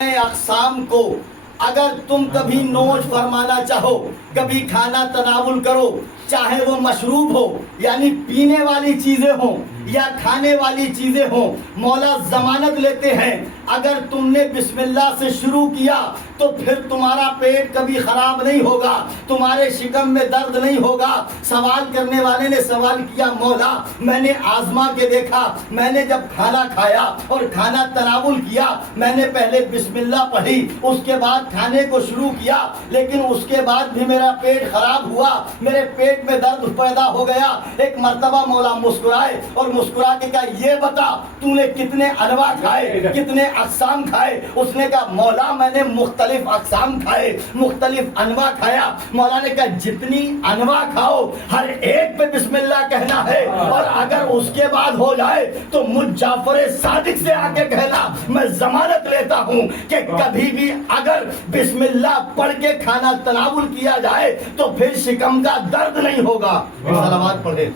اقسام کو اگر تم کبھی نوش فرمانا چاہو، کبھی کھانا تناول کرو، چاہے وہ مشروب ہو یعنی پینے والی چیزیں ہوں یا کھانے والی چیزیں ہوں، مولا ضمانت لیتے ہیں اگر تم نے بسم اللہ سے شروع کیا تو پھر تمہارا پیٹ کبھی خراب نہیں ہوگا، تمہارے شکم میں درد نہیں ہوگا۔ سوال کرنے والے نے سوال کیا، مولا میں نے آزما کے دیکھا، میں نے جب کھانا کھایا اور کھانا تناول کیا، میں نے پہلے بسم اللہ پڑھی، اس کے بعد کھانے کو شروع کیا، لیکن اس کے بعد بھی میرا پیٹ خراب ہوا، میرے پیٹ میں درد پیدا ہو گیا۔ ایک مرتبہ مولا مسکرائے اور مسکرا کے کہا، یہ بتا تو نے کتنے انواع کھائے، کتنے اقسام کھائے؟ اس نے کہا، مولا میں نے مختلف اقسام کھائے، مختلف انواع کھایا۔ مولا نے کہا، جتنی انواع کھاؤ ہر ایک پہ بسم اللہ کہنا ہے، اور اگر اس کے بعد ہو جائے تو مجھ جعفر صادق سے آ کے کہنا، میں ضمانت لیتا ہوں کہ کبھی بھی اگر بسم اللہ پڑھ کے کھانا تناول کیا جائے تو پھر شکم کا درد نہیں ہوگا۔ صلوات پڑھے۔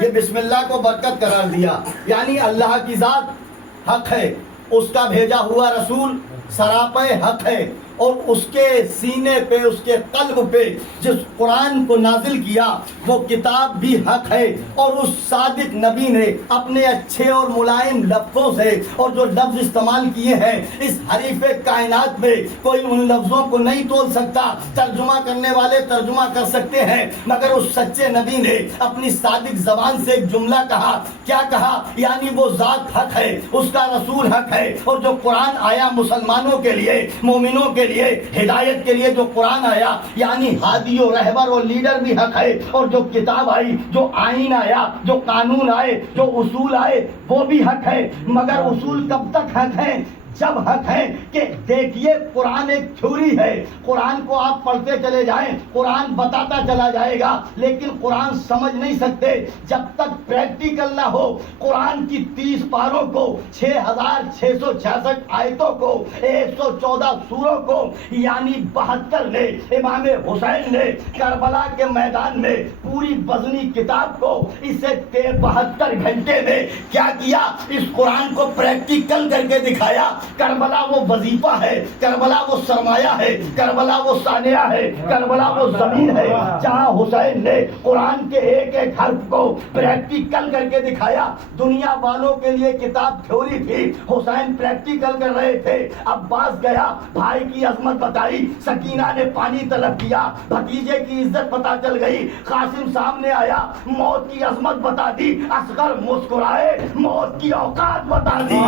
یہ بسم اللہ کو برکت قرار دیا، یعنی اللہ کی ذات حق ہے، اس کا بھیجا ہوا رسول سراپے حق ہے، اور اس کے سینے پہ، اس کے قلب پہ جس قرآن کو نازل کیا وہ کتاب بھی حق ہے، اور اس صادق نبی نے اپنے اچھے اور ملائم لفظوں سے اور جو لفظ استعمال کیے ہیں اس حریف کائنات میں کوئی ان لفظوں کو نہیں تول سکتا۔ ترجمہ کرنے والے ترجمہ کر سکتے ہیں، مگر اس سچے نبی نے اپنی صادق زبان سے ایک جملہ کہا۔ کیا کہا؟ یعنی وہ ذات حق ہے، اس کا رسول حق ہے، اور جو قرآن آیا مسلمانوں کے لیے، مومنوں کے لیے، ہدایت کے لیے جو قرآن آیا، یعنی ہادی و رہبر اور لیڈر بھی حق ہے، اور جو کتاب آئی، جو آئین آیا، جو قانون آئے، جو اصول آئے، وہ بھی حق ہے۔ مگر اصول کب تک حق ہے؟ جب حق ہے کہ دیکھیے قرآن ایک تھیوری ہے، قرآن کو آپ پڑھتے چلے جائیں، قرآن بتاتا چلا جائے گا، لیکن قرآن سمجھ نہیں سکتے جب تک پریکٹیکل نہ ہو۔ قرآن کی 30 پاروں کو، 6666 آیتوں کو، 114 سوروں کو، یعنی 72 نے امام حسین نے کربلا کے میدان میں پوری وزنی کتاب کو اسے 72 گھنٹے میں کیا کیا؟ اس قرآن کو پریکٹیکل کر کے دکھایا۔ کربلا وہ وظیفہ ہے، کربلا وہ سرمایہ ہے، کربلا وہ ثانیہ ہے، کربلا وہ زمین ہے جہاں حسین نے قرآن کے ایک ایک حرف کو پریکٹیکل کر کے دکھایا۔ دنیا والوں کے لیے کتاب تھیوری تھی، حسین پریکٹیکل کر رہے تھے۔ عباس گیا، بھائی کی عظمت بتائی، سکینہ نے پانی طلب کیا، بھتیجے کی عزت پتہ چل گئی، قاسم سامنے آیا، موت کی عظمت بتا دی، اصغر مسکرائے، موت کی اوقات بتا دی۔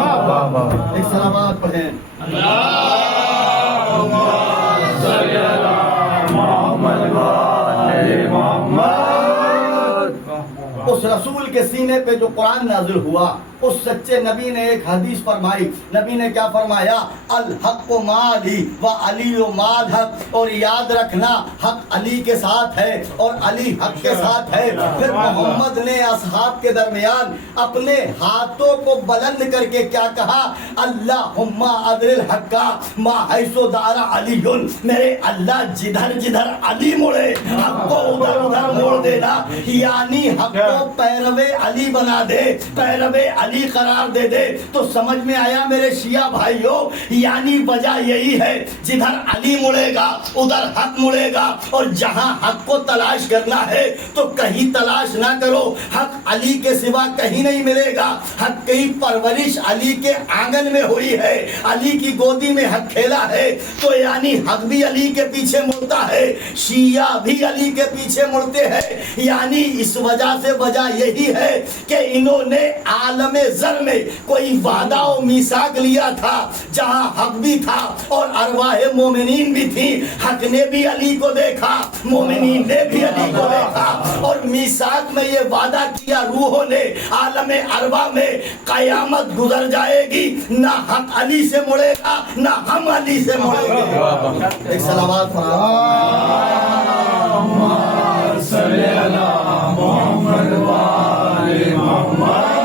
ایک سلامات پڑھیں۔ اللہم صلی علی محمد و آل محمد۔ اس رسول کے سینے پہ جو قرآن نازل ہوا، اس سچے نبی نے ایک حدیث فرمائی۔ نبی نے کیا فرمایا؟ الحق و مالی و علی و ماد حق، اور یاد رکھنا حق علی کے ساتھ ہے اور علی حق کے ساتھ ہے۔ پھر محمد نے اصحاب کے درمیان اپنے ہاتھوں کو بلند کر کے کیا کہا؟ اللہم ادر الحق ما حیث دار علی، میرے اللہ جدھر جدھر علی مڑے حق کو ادھر ادھر موڑ دینا، یعنی حق کو پیرو علی بنا دے، پیرو علی قرار دے دے۔ تو سمجھ میں آیا میرے شیعہ بھائیوں، یعنی وجہ یہی ہے جدھر علی مڑے گا ادھر حق مڑے گا، اور جہاں حق کو تلاش کرنا ہے تو کہیں تلاش نہ کرو، حق علی کے سوا کہیں نہیں ملے گا۔ حق کی پرورش علی کے آنگن میں ہوئی ہے، علی کی گودی میں حق کھیلا ہے، تو یعنی حق بھی علی کے پیچھے مڑتا ہے، شیعہ بھی علی کے پیچھے مڑتے ہیں۔ یعنی اس وجہ سے وجہ یہی ہے کہ انہوں نے عالم زر میں کوئی وعدہ و میثاق لیا تھا جہاں حق بھی تھا اور ارواح مومنین بھی تھی۔ حق نے بھی علی کو دیکھا، مومنین نے بھی علی کو دیکھا، اور میثاق میں یہ وعدہ کیا روحوں نے عالم ارواح میں، قیامت گزر جائے گی نہ حق علی سے مڑے گا نہ ہم علی سے مڑیں گے۔ ایک صلوات صلی اللہ محمد و آل محمد۔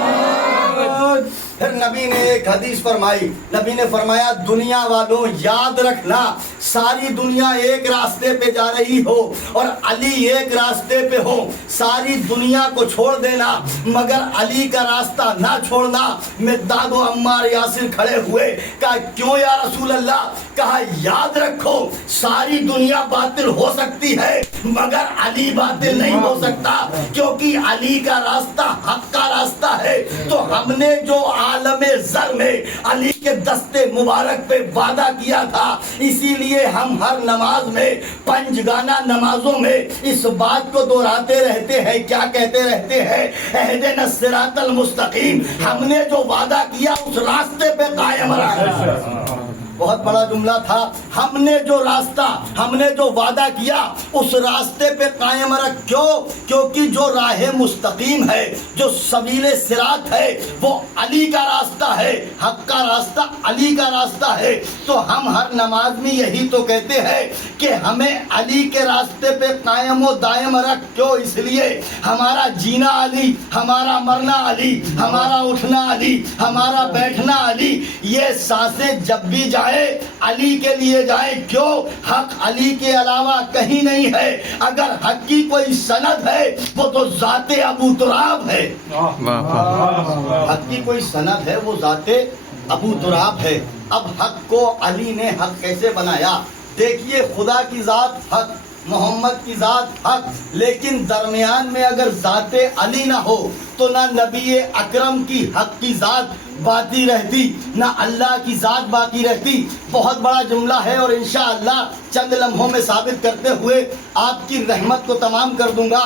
پھر نبی علی نے ایک حدیث فرمائی، نبی نے فرمایا دنیا والوں یاد رکھنا ساری دنیا ایک راستے پہ جا رہی ہو اور علی ایک راستے پہ ہو، ساری دنیا کو چھوڑ دینا مگر علی کا راستہ نہ چھوڑنا۔ مقداد و عمار یاسر کھڑے ہوئے، کہا کیوں یا رسول اللہ؟ کہا یاد رکھو ساری دنیا باطل ہو سکتی ہے مگر علی باطل نہیں ہو سکتا، کیونکہ علی کا راستہ حق کا راستہ ہے۔ تو ہم نے جو عالم زر میں علی کے دستے مبارک پہ وعدہ کیا تھا، اسی لیے ہم ہر نماز میں پنجگانہ نمازوں میں اس بات کو دہراتے رہتے ہیں۔ کیا کہتے رہتے ہیں؟ اہدنا الصراط المستقیم، ہم نے جو وعدہ کیا اس راستے پہ قائم رہنا۔ بہت بڑا جملہ تھا، ہم نے جو راستہ، ہم نے جو وعدہ کیا اس راستے پہ قائم رکھ۔ کیوں؟ کیونکہ جو راہ مستقیم ہے، جو سبیل صراط ہے، وہ علی کا راستہ ہے، حق کا راستہ علی کا راستہ ہے۔ تو ہم ہر نماز میں یہی تو کہتے ہیں کہ ہمیں علی کے راستے پہ قائم و دائم رکھ۔ کیوں؟ اس لیے ہمارا جینا علی، ہمارا مرنا علی، ہمارا اٹھنا علی، ہمارا بیٹھنا علی، یہ سانسیں جب بھی جائے علی کے لیے جائے۔ کیوں؟ حق علی کے علاوہ کہیں نہیں ہے۔ اگر حق کی کوئی سند ہے وہ تو ذات ابو تراب ہے۔ حق کی کوئی سند ہے وہ ذات ابو تراب ہے۔ اب حق کو علی نے حق کیسے بنایا؟ دیکھیے، خدا کی ذات حق، محمد کی ذات حق، لیکن درمیان میں اگر ذات علی نہ ہو تو نہ نبی اکرم کی حق کی ذات باقی رہتی، نہ اللہ کی ذات باقی رہتی۔ بہت بڑا جملہ ہے اور انشاءاللہ چند لمحوں میں ثابت کرتے ہوئے آپ کی رحمت کو تمام کر دوں گا۔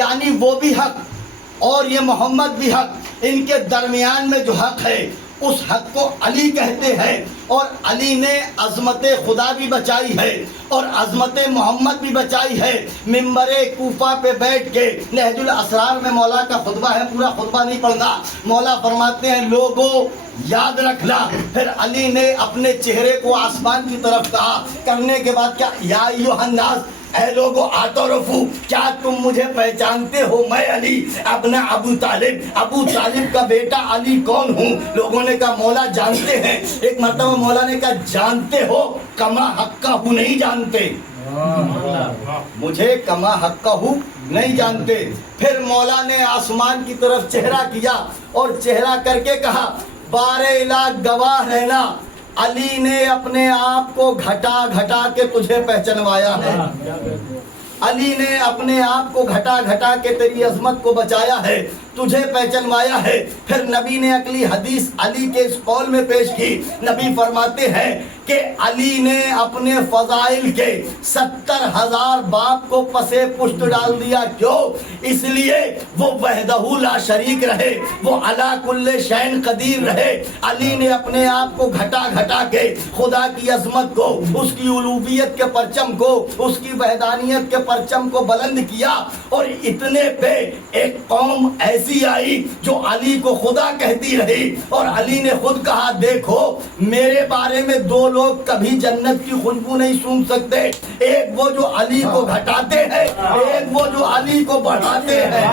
یعنی وہ بھی حق اور یہ محمد بھی حق، ان کے درمیان میں جو حق ہے اس حق کو علی کہتے ہیں۔ اور علی نے عظمت خدا بھی بچائی ہے اور عظمت محمد بھی بچائی ہے۔ ممبر کوفہ پہ بیٹھ کے نہج الاسرار میں مولا کا خطبہ ہے، پورا خطبہ نہیں پڑھنا۔ مولا فرماتے ہیں لوگوں یاد رکھنا۔ پھر علی نے اپنے چہرے کو آسمان کی طرف کہا، کرنے کے بعد کیا؟ یا ایھا الناس، اے لوگو آترفو، کیا تم مجھے پہچانتے ہو؟ میں علی ابن ابو طالب، ابو طالب کا بیٹا علی کون ہوں؟ لوگوں نے کہا مولا جانتے ہیں۔ ایک مرتبہ مولا نے کہا جانتے ہو، کما حق ہوں نہیں جانتے، مجھے کما حق ہوں نہیں جانتے۔ پھر مولا نے آسمان کی طرف چہرہ کیا اور چہرہ کر کے کہا بار الہ گواہ رہنا، علی نے اپنے آپ کو گھٹا گھٹا کے تجھے پہچنوایا ہے، علی نے اپنے آپ کو گھٹا گھٹا کے تیری عظمت کو بچایا ہے، تجھے پہچنوایا ہے۔ پھر نبی نے اگلی حدیث علی کے اس قول میں پیش کی۔ نبی فرماتے ہیں کہ علی نے اپنے فضائل کے 70,000 باپ کو پسے پشت ڈال دیا۔ کیوں؟ اس لیے وہ وحدہ لا شریک رہے، وہ علی کل شیء قدیر رہے۔ علی نے اپنے آپ کو گھٹا گھٹا کے خدا کی عظمت کو، اس کی الوہیت کے پرچم کو، اس کی وحدانیت کے پرچم کو بلند کیا۔ اور اتنے پہ ایک قوم ایسی آئی جو علی کو خدا کہتی رہی، اور علی نے خود کہا دیکھو میرے بارے میں دو لوگ کبھی جنت کی خوشبو نہیں سونگھ سکتے، ایک وہ جو علی کو گھٹاتے ہیں، ایک وہ جو علی کو بڑھاتے ہیں۔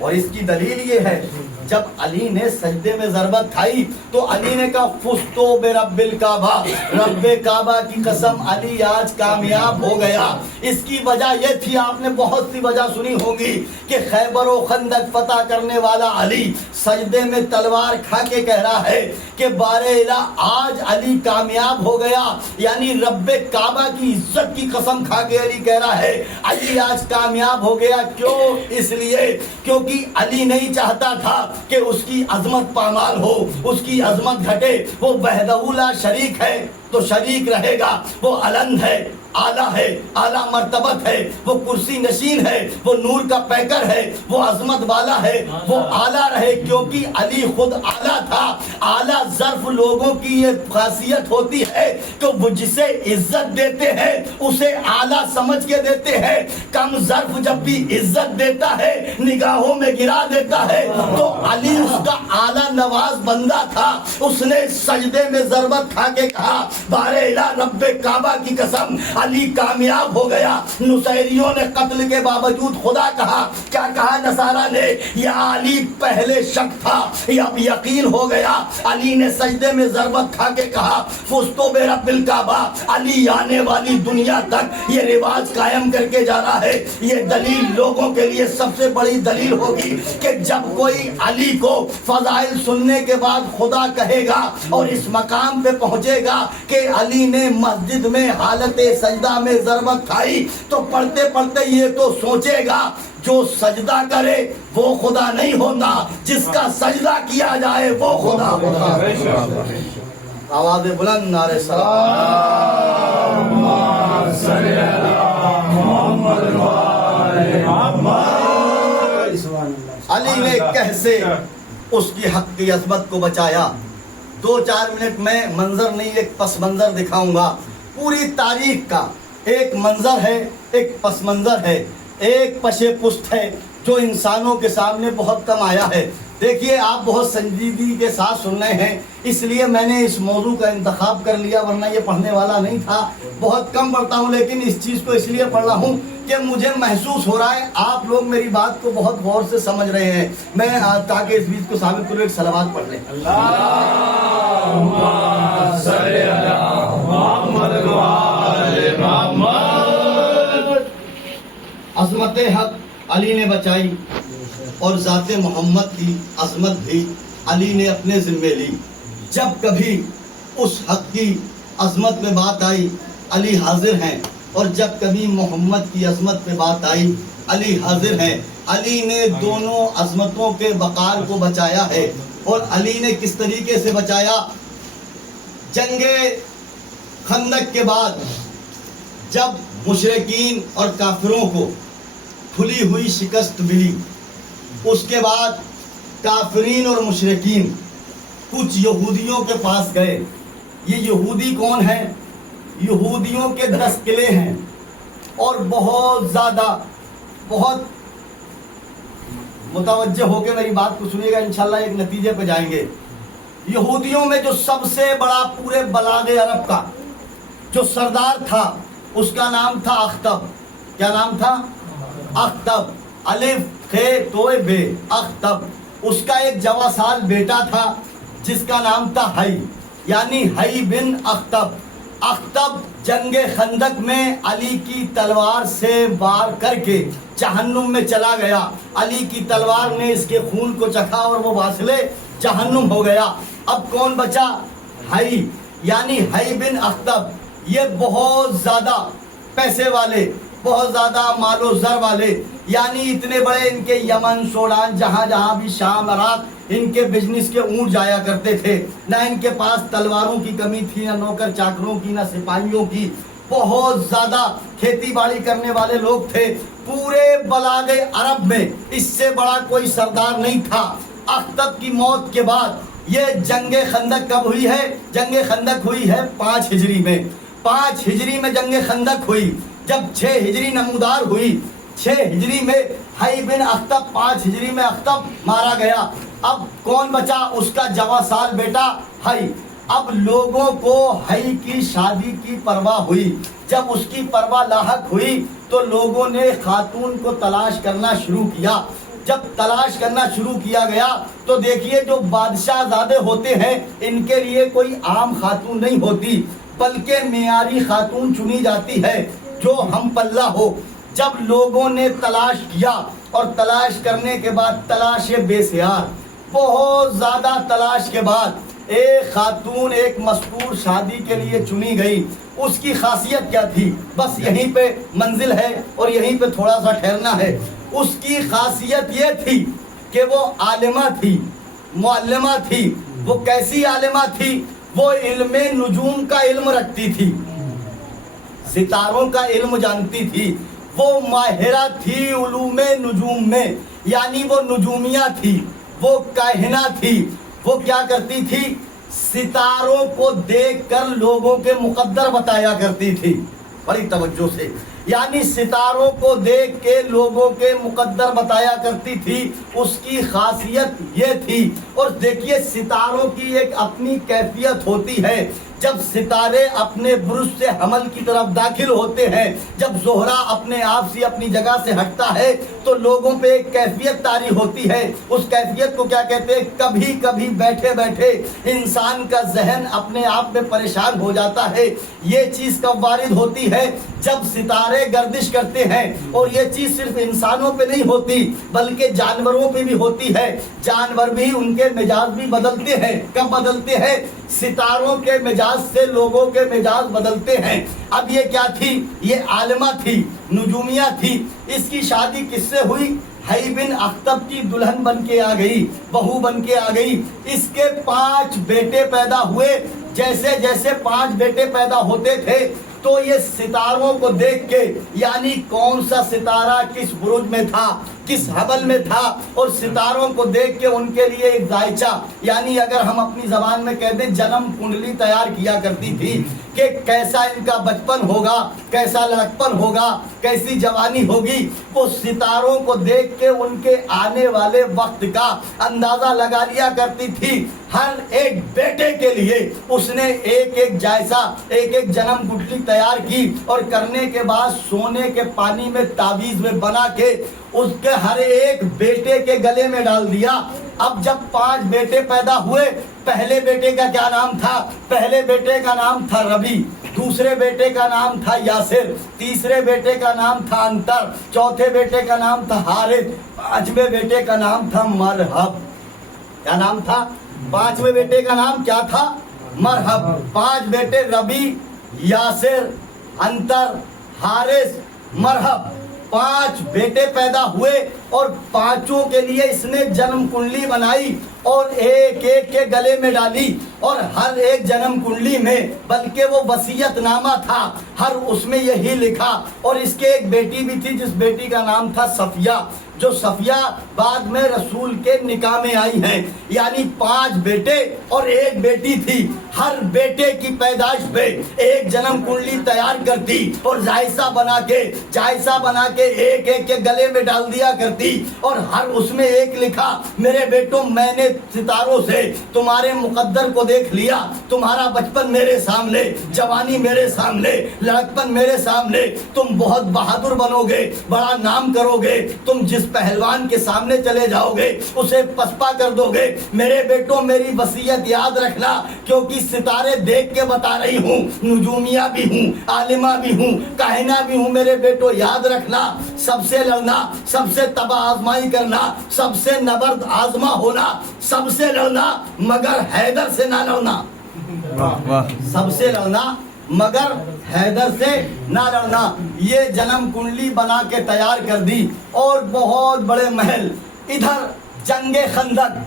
اور اس کی دلیل یہ ہے جب علی نے سجدے میں ضربت کھائی تو علی نے کہا فزتو برب الکعبہ، رب کعبہ کی قسم علی آج کامیاب ہو گیا۔ اس کی وجہ یہ تھی، آپ نے بہت سی وجہ سنی ہوگی کہ خیبر و خندق فتح کرنے والا علی سجدے میں تلوار کھا کے کہہ رہا ہے کہ بار الہ آج علی کامیاب ہو گیا، یعنی رب کعبہ کی عزت کی قسم کھا کے علی کہہ رہا ہے علی آج کامیاب ہو گیا۔ کیوں؟ اس لیے کیونکہ علی نہیں چاہتا تھا کہ اس کی عظمت پامال ہو، اس کی عظمت گھٹے۔ وہ وحدہ لا شریک ہے تو شریک رہے گا، وہ علند ہے، اعلیٰ ہے، اعلیٰ مرتبت ہے، وہ کرسی نشین ہے، وہ نور کا پیکر ہے، وہ عظمت والا ہے، وہ اعلیٰ رہے کیونکہ علی خود اعلیٰ تھا۔ اعلیٰ ظرف لوگوں کی یہ خاصیت ہوتی ہے کہ وہ جسے عزت دیتے ہیں اسے اعلیٰ سمجھ کے دیتے ہیں، کم ظرف جب بھی عزت دیتا ہے نگاہوں میں گرا دیتا ہے۔ تو علی اس کا اعلیٰ نواز بندہ تھا، اس نے سجدے میں ضربت کھا کے کہا بار الہ رب کعبہ کی قسم علی کامیاب ہو گیا۔ نصیریوں نے قتل کے باوجود خدا کہا، کیا کہا نصارہ نے؟ یا علی پہلے شک تھا، اب یقین ہو گیا۔ علی نے سجدے میں ضربت کھا کے کہا فزتو برب الکعبہ، علی آنے والی دنیا تک یہ رواج قائم کر کے جا رہا ہے۔ یہ دلیل لوگوں کے لیے سب سے بڑی دلیل ہوگی کہ جب کوئی علی کو فضائل سننے کے بعد خدا کہے گا اور اس مقام پہ پہنچے گا کہ علی نے مسجد میں حالت سجدہ میں ضربت کھائی، تو پڑھتے پڑھتے یہ تو سوچے گا جو سجدہ کرے وہ خدا نہیں ہوتا، جس کا سجدہ کیا جائے وہ خدا ہوتا۔ آواز بلند نعرہ سلام۔ علی نے کیسے اس کی حق کی عظمت کو بچایا؟ 2-4 منٹ میں منظر نہیں، ایک پس منظر دکھاؤں گا۔ پوری تاریخ کا ایک منظر ہے، ایک پس منظر ہے، ایک پشے پشت ہے جو انسانوں کے سامنے بہت کم آیا ہے۔ دیکھیے آپ بہت سنجیدگی کے ساتھ سن رہے ہیں، اس لیے میں نے اس موضوع کا انتخاب کر لیا، ورنہ یہ پڑھنے والا نہیں تھا۔ بہت کم پڑھتا ہوں، لیکن اس چیز کو اس لیے پڑھ رہا ہوں کہ مجھے محسوس ہو رہا ہے آپ لوگ میری بات کو بہت غور سے سمجھ رہے ہیں۔ میں تاکہ اس بیچ کو ثابت کروں، ایک صلوات پڑھ لیں۔ اللہم صلی علی محمد و آل محمد۔ عظمت حق علی نے بچائی اور ذات محمد کی عظمت بھی علی نے اپنے ذمے لی۔ جب کبھی اس حق کی عظمت میں بات آئی علی حاضر ہیں، اور جب کبھی محمد کی عظمت پہ بات آئی علی حاضر ہیں۔ علی نے دونوں عظمتوں کے وقار کو بچایا ہے، اور علی نے کس طریقے سے بچایا؟ جنگ خندق کے بعد جب مشرکین اور کافروں کو کھلی ہوئی شکست ملی، اس کے بعد کافرین اور مشرکین کچھ یہودیوں کے پاس گئے۔ یہ یہودی کون ہیں؟ یہودیوں کے 10 قلعے ہیں، اور بہت زیادہ، بہت متوجہ ہو کے میری بات کو سنیے گا، انشاءاللہ ایک نتیجے پہ جائیں گے۔ یہودیوں میں جو سب سے بڑا پورے بلاغ عرب کا جو سردار تھا، اس کا نام تھا اختب۔ کیا نام تھا؟ اختب، الف خے توئے بے، اختب۔ اس کا ایک جوا سال بیٹا تھا جس کا نام تھا حی، یعنی حی بن اختب۔ اختب جنگ خندق میں علی کی تلوار سے وار کر کے جہنم میں چلا گیا۔ علی کی تلوار نے اس کے خون کو چکھا اور وہ واصلے جہنم ہو گیا۔ اب کون بچا؟ حی، یعنی حی بن اختب۔ یہ بہت زیادہ پیسے والے، بہت زیادہ مال و زر والے، یعنی اتنے بڑے، ان کے یمن، سوڈان، جہاں جہاں بھی، شام، عراق، ان کے بزنس کے اونٹ جایا کرتے تھے۔ نہ ان کے پاس تلواروں کی کمی تھی، نہ نوکر چاکروں کی، نہ سپاہیوں کی۔ بہت زیادہ کھیتی باڑی کرنے والے لوگ تھے۔ پورے بلاغ عرب میں اس سے بڑا کوئی سردار نہیں تھا۔ اختب کی موت کے بعد یہ جنگ خندق کب ہوئی ہے؟ جنگ خندق ہوئی ہے 5 ہجری میں۔ 5 ہجری میں جنگ خندق ہوئی۔ جب 6 ہجری نمودار ہوئی، 6 ہجری میں حی بن اختب، 5 ہجری میں اختب مارا گیا۔ اب کون بچا؟ اس کا جوا سال بیٹا حی۔ اب لوگوں کو حی کی شادی کی پرواہ ہوئی۔ جب اس کی پرواہ لاحق ہوئی تو لوگوں نے خاتون کو تلاش کرنا شروع کیا۔ جب تلاش کرنا شروع کیا گیا تو دیکھیے جو بادشاہ زادے ہوتے ہیں ان کے لیے کوئی عام خاتون نہیں ہوتی، بلکہ معیاری خاتون چنی جاتی ہے جو ہم پلہ ہو۔ جب لوگوں نے تلاش کیا اور تلاش کرنے کے بعد تلاش بے سیار، بہت زیادہ تلاش کے بعد ایک خاتون ایک مذکور شادی کے لیے چنی گئی۔ اس کی خاصیت کیا تھی؟ بس یہیں پہ منزل ہے اور یہیں پہ تھوڑا سا ٹھہرنا ہے۔ اس کی خاصیت یہ تھی کہ وہ عالمہ تھی، معلمہ تھی۔ وہ کیسی عالمہ تھی؟ وہ علم نجوم کا علم رکھتی تھی، ستاروں کا علم جانتی تھی۔ وہ ماہرہ تھی علوم نجوم میں، یعنی وہ نجومیہ تھی، وہ کاہنہ تھی۔ وہ کیا کرتی تھی؟ ستاروں کو دیکھ کر لوگوں کے مقدر بتایا کرتی تھی، بڑی توجہ سے۔ یعنی ستاروں کو دیکھ کے لوگوں کے مقدر بتایا کرتی تھی، اس کی خاصیت یہ تھی۔ اور دیکھیے ستاروں کی ایک اپنی کیفیت ہوتی ہے، جب ستارے اپنے برج سے حمل کی طرف داخل ہوتے ہیں، جب زہرہ اپنے آپ سے اپنی جگہ سے ہٹتا ہے تو لوگوں پہ ایک کیفیت طاری ہوتی ہے۔ اس کیفیت کو کیا کہتے ہیں؟ کبھی کبھی بیٹھے بیٹھے انسان کا ذہن اپنے آپ میں پریشان ہو جاتا ہے۔ یہ چیز کب وارد ہوتی ہے؟ جب ستارے گردش کرتے ہیں، اور یہ چیز صرف انسانوں پہ نہیں ہوتی بلکہ جانوروں پہ بھی ہوتی ہے۔ جانور بھی ان کے مزاج بھی بدلتے ہیں۔ کب بدلتے ہیں؟ ستاروں کے مزاج سے لوگوں کے مزاج بدلتے ہیں۔ اب یہ کیا تھی؟ یہ عالمہ تھی، نجومیہ تھی۔ اس کی شادی کس سے ہوئی؟ حی بن اخطب کی دلہن بن کے آ گئی، بہو بن کے آ گئی۔ اس کے 5 بیٹے پیدا ہوئے۔ جیسے جیسے 5 بیٹے پیدا ہوتے تھے تو یہ ستاروں کو دیکھ کے، یعنی کون سا ستارہ کس برج میں تھا، کس حبل میں تھا، اور ستاروں کو دیکھ کے ان کے لیے ایک دائچہ، یعنی اگر ہم اپنی زبان میں کہہ دیں جنم کنڈلی تیار کیا کرتی تھی کہ کیسا ان کا بچپن ہوگا، کیسا لڑکپن ہوگا، کیسی جوانی ہوگی۔ وہ ستاروں کو دیکھ کے ان کے آنے والے وقت کا اندازہ لگا لیا کرتی تھی۔ ہر ایک بیٹے کے لیے اس نے ایک ایک جائزہ، ایک ایک جنم کنڈلی تیار کی، اور کرنے کے بعد سونے کے پانی میں تعویذ میں بنا کے اس کے ہر ایک بیٹے کے گلے میں ڈال دیا۔ اب جب 5 بیٹے پیدا ہوئے، پہلے بیٹے کا کیا نام تھا؟ پہلے بیٹے کا نام تھا ربی، دوسرے بیٹے کا نام تھا یاسر، تیسرے بیٹے کا نام تھا انتر، چوتھے بیٹے کا نام تھا حارث، 5ویں بیٹے کا نام تھا مرحب۔ کیا نام تھا؟ 5ویں بیٹے کا نام کیا تھا؟ مرحب۔ 5 بیٹے ربی، یاسر، انتر، حارث، مرحب، 5 بیٹے پیدا ہوئے، اور 5 کے لیے اس نے جنم کنڈلی بنائی اور ایک ایک کے گلے میں ڈالی۔ اور ہر ایک جنم کنڈلی میں، بلکہ وہ وصیت نامہ تھا، ہر اس میں یہی لکھا۔ اور اس کے ایک بیٹی بھی تھی جس بیٹی کا نام تھا صفیہ، جو صفیہ بعد میں رسول کے نکاح میں آئی ہیں۔ یعنی 5 بیٹے اور ایک بیٹی تھی۔ ہر بیٹے کی پیدائش پہ ایک جنم کنڈلی تیار کرتی اور جائزہ بنا کے ایک ایک کے گلے میں ڈال دیا کرتی، اور ہر اس میں ایک لکھا، میرے بیٹوں میں نے ستاروں سے تمہارے مقدر کو دیکھ لیا، تمہارا بچپن میرے سامنے، جوانی میرے سامنے، لڑکپن میرے سامنے، تم بہت بہادر بنو گے، بڑا نام کرو گے، تم جس پہلوان کے سامنے چلے جاؤ گے اسے پسپا کر دو گے۔ میرے بیٹوں میری وصیت یاد رکھنا، کیونکہ ستارے دیکھ کے بتا رہی ہوں، نجومیہ بھی ہوں، عالمہ بھی ہوں، کاہنہ بھی ہوں۔ میرے بیٹوں یاد رکھنا، سب سے لڑنا، سب سے تباہ آزمائی کرنا، سب سے نبرد آزما ہونا، سب سے لڑنا مگر حیدر سے نہ لڑنا، سب سے لڑنا مگر حیدر سے نہ لڑنا۔ یہ جنم کنڈلی بنا کے تیار کر دی، اور بہت بڑے محل۔ ادھر جنگ خندق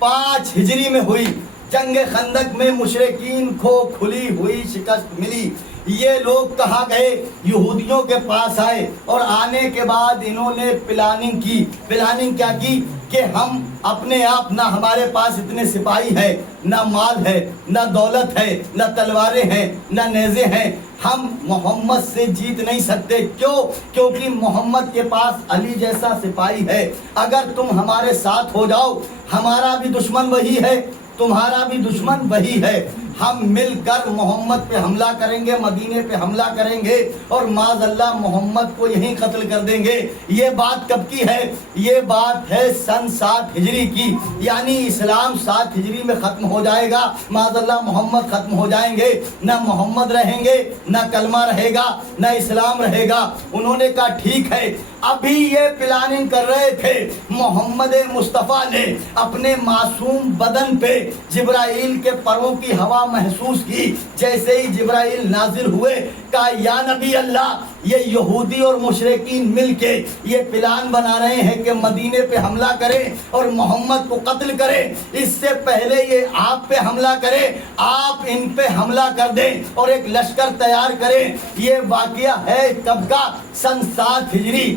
5 ہجری میں ہوئی۔ جنگ خندق میں مشرکین کو کھلی ہوئی شکست ملی۔ یہ لوگ کہاں گئے؟ یہودیوں کے پاس آئے، اور آنے کے بعد انہوں نے پلاننگ کی۔ پلاننگ کیا کی کہ ہم اپنے آپ، نہ ہمارے پاس اتنے سپاہی ہیں، نہ مال ہے، نہ دولت ہے، نہ تلواریں ہیں، نہ نیزے ہیں، ہم محمد سے جیت نہیں سکتے۔ کیوں؟ کیونکہ محمد کے پاس علی جیسا سپاہی ہے۔ اگر تم ہمارے ساتھ ہو جاؤ، ہمارا بھی دشمن وہی ہے، تمہارا بھی دشمن وہی ہے، ہم مل کر محمد پہ حملہ کریں گے، مدینے پہ حملہ کریں گے، اور معاذ اللہ محمد کو یہیں قتل کر دیں گے۔ یہ بات کب کی ہے؟ یہ بات ہے سن 7 ہجری کی، یعنی اسلام 7 ہجری میں ختم ہو جائے گا، معاذ اللہ محمد ختم ہو جائیں گے، نہ محمد رہیں گے، نہ کلمہ رہے گا، نہ اسلام رہے گا۔ انہوں نے کہا ٹھیک ہے۔ ابھی یہ پلاننگ کر رہے تھے، محمد مصطفیٰ نے اپنے معصوم بدن پہ جبرائیل کے پروں کی ہوا محسوس کی۔ جیسے ہی جبرائیل نازل ہوئے، کہا یا نبی اللہ، یہ یہودی اور مشرکین مل کے یہ پلان بنا رہے ہیں کہ مدینے پہ حملہ کریں اور محمد کو قتل کریں۔ اس سے پہلے یہ آپ پہ حملہ کریں، آپ ان پہ حملہ کر دیں اور ایک لشکر تیار کریں۔ یہ واقعہ ہے کب کا؟ سن 7 ہجری۔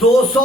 200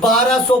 1200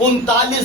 39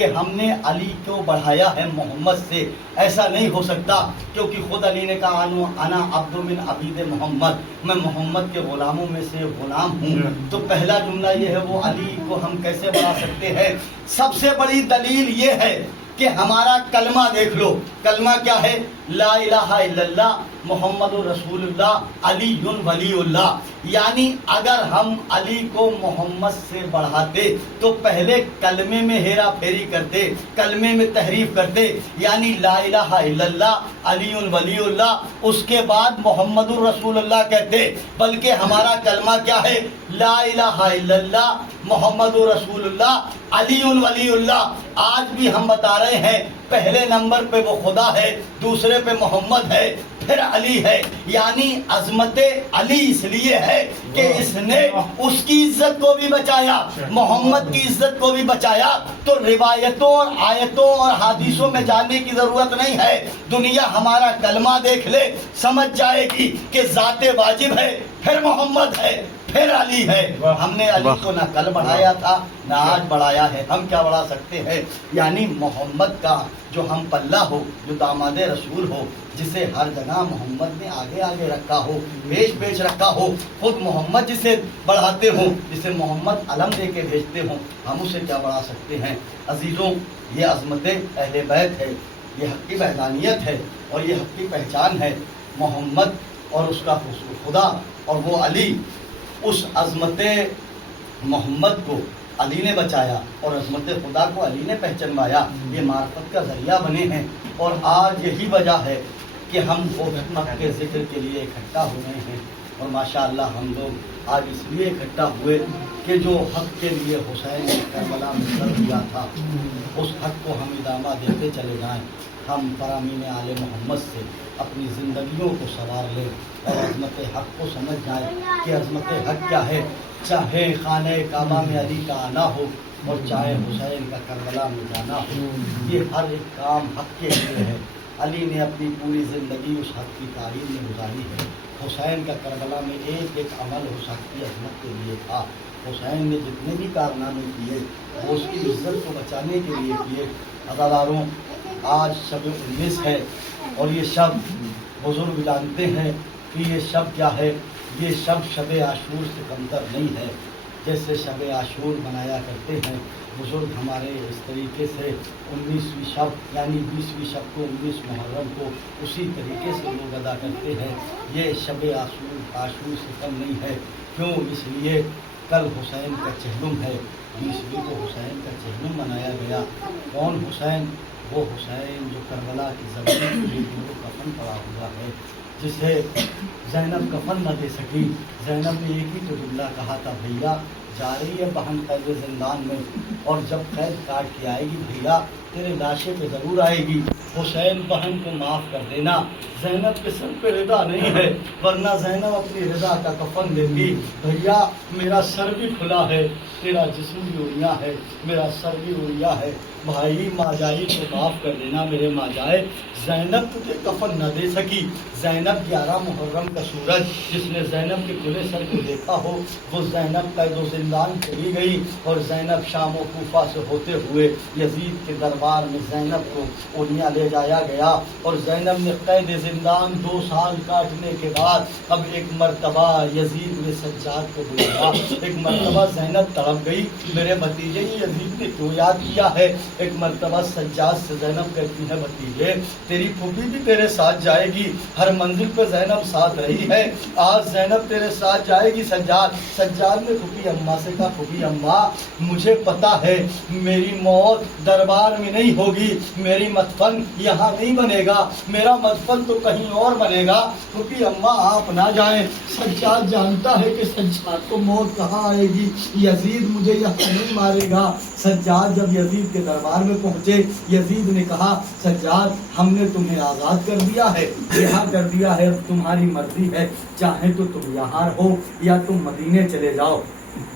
کہ ہم نے علی کو بڑھایا ہے محمد سے، ایسا نہیں ہو سکتا، کیونکہ خود علی نے کہا انا عبد من عبید محمد، میں محمد کے غلاموں میں سے غلام ہوں۔ تو پہلا جملہ یہ ہے، وہ علی کو ہم کیسے بڑھا سکتے ہیں؟ سب سے بڑی دلیل یہ ہے کہ ہمارا کلمہ دیکھ لو، کلمہ کیا ہے؟ لا الہ الا اللہ محمد رسول اللہ علی ولی اللہ۔ یعنی اگر ہم علی کو محمد سے بڑھاتے تو پہلے کلمے میں ہیرا پھیری کرتے، کلمے میں تحریف کرتے، یعنی لا الہ الا اللہ علی ولی اللہ، اس کے بعد محمد رسول اللہ کہتے، بلکہ ہمارا کلمہ کیا ہے؟ لا الہ الا اللہ محمد رسول اللہ علی ولی اللہ۔ آج بھی ہم بتا رہے ہیں پہلے نمبر پہ وہ خدا ہے، دوسرے پہ محمد ہے، پھر علی ہے۔ یعنی عظمت علی اس لیے ہے کہ اس نے اس کی عزت کو بھی بچایا، محمد کی عزت کو بھی بچایا۔ تو روایتوں اور آیتوں اور حدیثوں میں جانے کی ضرورت نہیں ہے، دنیا ہمارا کلمہ دیکھ لے سمجھ جائے گی کہ ذات واجب ہے، پھر محمد ہے، پھر علی ہے۔ ہم نے علی کو نہ کل بڑھایا تھا نہ آج بڑھایا ہے، ہم کیا بڑھا سکتے ہیں؟ یعنی محمد کا جو ہم پلہ ہو، جو داماد رسول ہو، جسے ہر جگہ محمد نے آگے آگے رکھا ہو، پیش پیش رکھا ہو، خود محمد جسے بڑھاتے ہوں، جسے محمد علم دے کے بھیجتے ہوں، ہم اسے کیا بڑھا سکتے ہیں؟ عزیزوں، یہ عظمت اہل بیت ہے، یہ حق کی وحدانیت ہے اور یہ حق کی پہچان ہے۔ محمد اور اس کا خدا اور وہ علی، اس عظمت محمد کو علی نے بچایا اور عظمت خدا کو علی نے پہچنوایا، یہ معرفت کا ذریعہ بنے ہیں۔ اور آج یہی وجہ ہے کہ ہم وہ حق کے ذکر کے لیے اکٹھا ہوئے ہیں، اور ماشاءاللہ ہم لوگ آج اس لیے اکٹھا ہوئے کہ جو حق کے لیے حسین نے کربلا میں سر دیا تھا، اس حق کو ہم ادامہ دیتے چلے جائیں، ہم فرامین آل محمد سے اپنی زندگیوں کو سنوار لیں اور عظمت حق کو سمجھ جائیں کہ عظمت حق کیا ہے۔ چاہے خانہ کعبہ میں علی کا آنا ہو اور چاہے حسین کا کربلا میں جانا ہو، یہ ہر ایک کام حق کے لیے ہے۔ علی نے اپنی پوری زندگی اس حق کی تعلیم میں گزاری ہے۔ حسین کا کربلا میں ایک ایک عمل اس حق کی عظمت کے لیے تھا۔ حسین نے جتنے بھی کارنامے کیے وہ اس کی عزت کو بچانے کے لیے کیے۔ عزاداروں، آج شب 19 ہے اور یہ شب بزرگ جانتے ہیں کہ یہ شب کیا ہے؟ یہ شب عاشور سے کمتر نہیں ہے۔ جیسے شب عاشور منایا کرتے ہیں بزرگ ہمارے، اس طریقے سے 19ویں شب یعنی 20ویں شب کو 19 محرم کو اسی طریقے سے لوگ ادا کرتے ہیں۔ یہ شب عاشور سے کم نہیں ہے۔ کیوں؟ اس لیے کل حسین کا چہلم ہے، 20ویں کو حسین کا چہلم منایا گیا۔ کون حسین؟ وہ حسین جو کربلا کی زمین کے لیے کفن پڑا ہوا ہے، جسے زینب کفن نہ دے سکی۔ زینب نے ایک ہی تو جملہ کہا تھا، بھیا جا رہی ہے بہن قید زندان میں، اور جب قید کاٹ کے آئے گی بھیا تیرے لاشے پہ ضرور آئے گی، حسین بہن کو معاف کر دینا۔ زینب کے سر پہ رضا نہیں ہے، ورنہ زینب اپنی رضا کا کفن دے گی۔ بھیا میرا سر بھی کھلا ہے، تیرا جسم بھی اڑیا ہے، میرا سر بھی اڑیا ہے، بھائی ماں جائی کو معاف کر دینا میرے ماں جائے۔ زینب تجھے کفن نہ دے سکی۔ زینب 11 محرم کا سورج، جس نے زینب کے کھلے سر کو دیکھا ہو، وہ زینب قید و زندان چلی گئی، اور زینب شام و کوفہ سے ہوتے ہوئے یزید کے دربار میں زینب کو اونیا لے جایا گیا، اور زینب نے قید زندان 2 سال کاٹنے کے بعد اب ایک مرتبہ یزید نے سجاد کو بلایا۔ ایک مرتبہ زینب تڑپ گئی، میرے بھتیجے یزید نے کیوں یاد کیا ہے؟ ایک مرتبہ سجاد سے زینب کہتی ہے، بھتیجے تیری پھوپھی بھی تیرے ساتھ جائے گی، ہر منزل پہ زینب ساتھ رہی ہے، آج زینب تیرے ساتھ جائے گی سجاد۔ سجاد نے پھوپھی اماں سے کہا، پھوپھی اماں مجھے پتا ہے میری موت دربار میں نہیں ہوگی، میری مدفن یہاں نہیں بنے گا، میرا مدفن تو کہیں اور بنے گا، پھوپھی اماں آپ نہ جائیں۔ سجاد جانتا ہے کہ سجاد کو موت کہاں آئے گی، یزید مجھے یہاں نہیں مارے گا۔ سجاد جب یزید کے دربار میں پہنچے، یزید نے کہا، سجاد ہم نے تمہیں آزاد کر دیا ہے، رہا کر دیا ہے، اب تمہاری مرضی ہے، چاہے تو تم یہاں رہو یا تم مدینے چلے جاؤ۔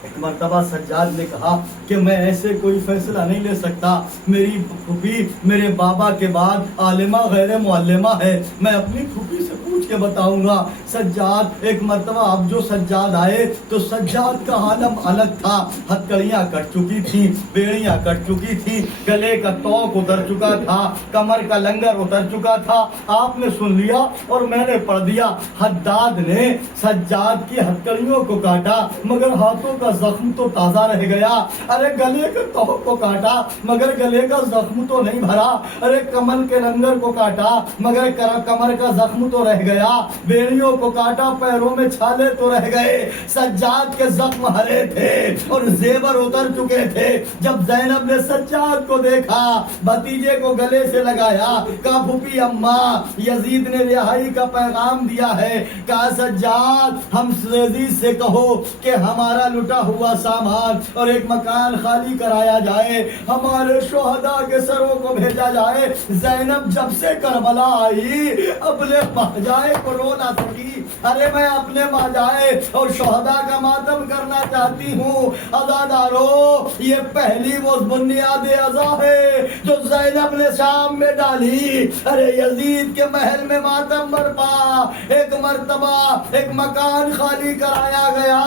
ایک مرتبہ سجاد نے کہا کہ میں ایسے کوئی فیصلہ نہیں لے سکتا، میری پھوپھی میرے بابا کے بعد عالمہ غیر معلمہ ہے، میں اپنی پھوپھی سے پوچھ کے کے بتاؤں گا. سجاد ایک مرتبہ اب جو سجاد آئے تو سجاد کا عالم الگ تھا. ہتکڑیاں کٹ چکی تھی, بیڑیاں کٹ چکی تھی, گلے کا توق اتر چکا تھا, کمر کا لنگر اتر چکا تھا. آپ نے سن لیا اور میں نے پڑھ دیا. حداد نے سجاد کی ہتکڑیوں کو کاٹا مگر ہاتھوں کا زخم تو تازہ رہ گیا. ارے گلے کے توق کو کاٹا مگر گلے کا زخم تو نہیں بھرا. ارے کمر کے لنگر کو کاٹا مگر کمر کا زخم تو رہ گیا. بیڑیوں کو کاٹا پیروں میں چھالے تو رہ گئے. سجاد کے زخم ہرے تھے اور زیور اتر چکے تھے. جب زینب نے سجاد کو دیکھا, بھتیجے کو گلے سے لگایا, کہا پھوپھی اماں یزید نے رہائی کا پیغام دیا ہے. کہا سجاد ہم یزید سے کہو کہ ہمارا لٹا ہوا سامان اور ایک مکان خالی کرایا جائے, ہمارے شہداء کے سروں کو بھیجا جائے. زینب جب سے کربلا آئی اپنے ماجائے کو رو نہ سکی. ارے میں اپنے ماجائے اور شہداء کا ماتم کرنا چاہتی ہوں. عزادارو یہ پہلی وہ بنیاد عزا ہے جو زینب نے شام میں ڈالی. ارے یزید کے محل میں ماتم برپا, ایک مرتبہ ایک مکان خالی کرایا گیا,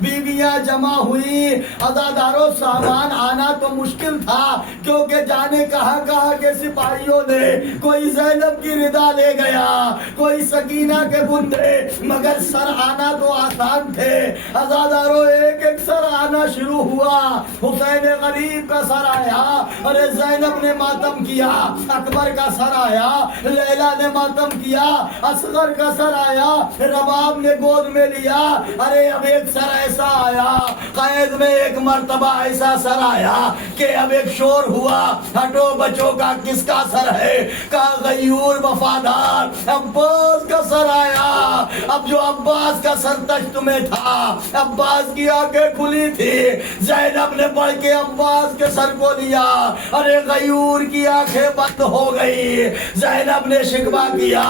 بیویاں جمع ہوئی. عزادارو سامان آنا تو مشکل تھا کیونکہ جانے کہاں کے سپاہیوں نے کوئی زینب کی ردا لے گیا, کوئی سکینہ کے بندے, مگر سر آنا تو آسان تھے. عزادارو ایک ایک سر آنا شروع ہوا. حسین غریب کا سر آیا, ارے زینب نے ماتم کیا. اکبر کا سر آیا, لیلا نے ماتم کیا. اصغر کا سر آیا, رباب نے گود میں لیا. ارے اب ایک سر ایسا آیا, قید میں ایک مرتبہ ایسا سر آیا کہ اب ایک شور ہوا, ہٹو بچوں کا کس کا سر ہے؟ کہا غیور وفادار عباس کا سر آیا. اب جو عباس کا سر تشت میں تھا, عباس کی آنکھیں کھلی تھی, زینب نے بڑھ کے عباس کے سر کو لیا. ارے غیور کی آنکھیں بند ہو گئی. زینب نے شکوہ کیا,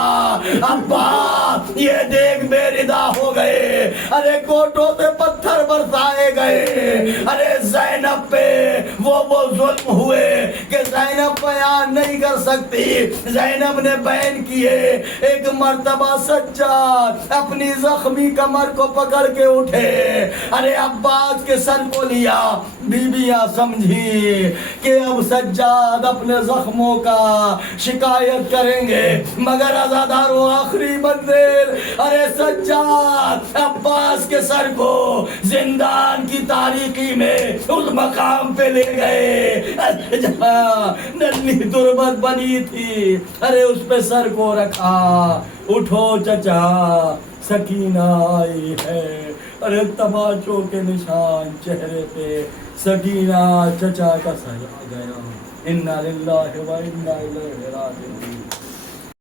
عباس یہ دیکھ بے ردا ہو گئے. ارے کوٹوں سے پتھر برسائے گئے. ارے زینب پہ وہ ظلم ہوئے کہ زینب بیان نہیں کر سکتی. زینب نے بیان کیے. ایک مرتبہ سجاد اپنی زخمی کمر کو پکڑ کے اٹھے, ارے عباس کے سر کو لیا. بیویاں سمجھی کہ اب سجاد اپنے زخموں کا شکایت کریں گے, مگر عزاداروں آخری منزل. ارے سجاد عباس کے سر کو زندان کی تاریکی میں اس مقام پہ لے گئے جہاں نلی تربت بنی تھی. ارے اس پہ سر کو رکھا. اٹھو چچا سکینہ آئی ہے. ارے تماچوں کے نشان چہرے پہ, سکینہ چچا کا سر آ گیا. انا للہ و انا الیہ راجعون.